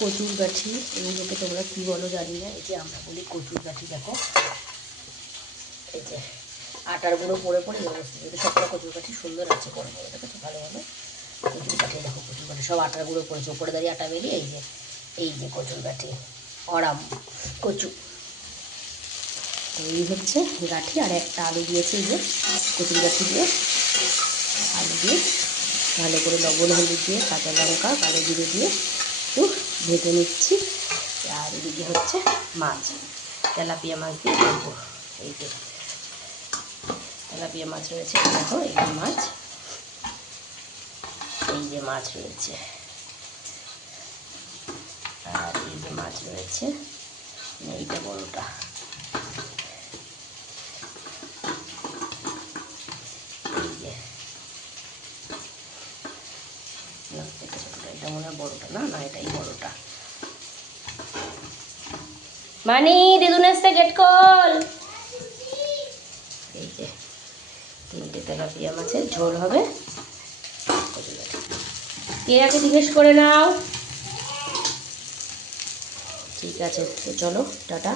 কচুর গাঠি, এগুলোকে তোমরা কী বলো জানি না, এই যে আমরা বলি কচুর গাঠি। দেখো এই যে আটার গুঁড়ো পরে পরে এই অবস্থা, কিন্তু সবটা কচুর গাঠি সুন্দর আছে, বড় বড় দেখেছো ভালোভাবে। কচুর গাঠি দেখো, কচুর গাঠি সব আটার গুঁড়ো পড়েছে, উপরে দাঁড়িয়ে আটা বেরিয়ে এই যে কচুর গাঠি, অরাম কচু। এই হচ্ছে গাঠি, আর একটা আলু দিয়েছে, এই যে কচুর গাঠি দিয়ে আলু দিয়ে ভালো করে লবণ হলুদ দিয়ে কাঁচা লঙ্কা কালো জিরে দিয়ে একটু ভেজে নিচ্ছি। আর এদিকে হচ্ছে মাছ, তেলাপিয়া মাছ দিয়ে করবো। এই যে তেলাপিয়া মাছ রয়েছে, দেখো এই যে মাছ, এই যে মাছ রয়েছে, আর এই যে মাছ রয়েছে, এইটা বড়টা। এই যে এটা মনে হয় বড়টা, না না এটাই বড়টা। মানি দিদুন এসছে, গেট কল। এই যে 3টে তেলাপিয়া মাছের ঝোল হবে। কে আগে জিজ্ঞেস করে নাও। ঠিক আছে, তো চলো টাটা।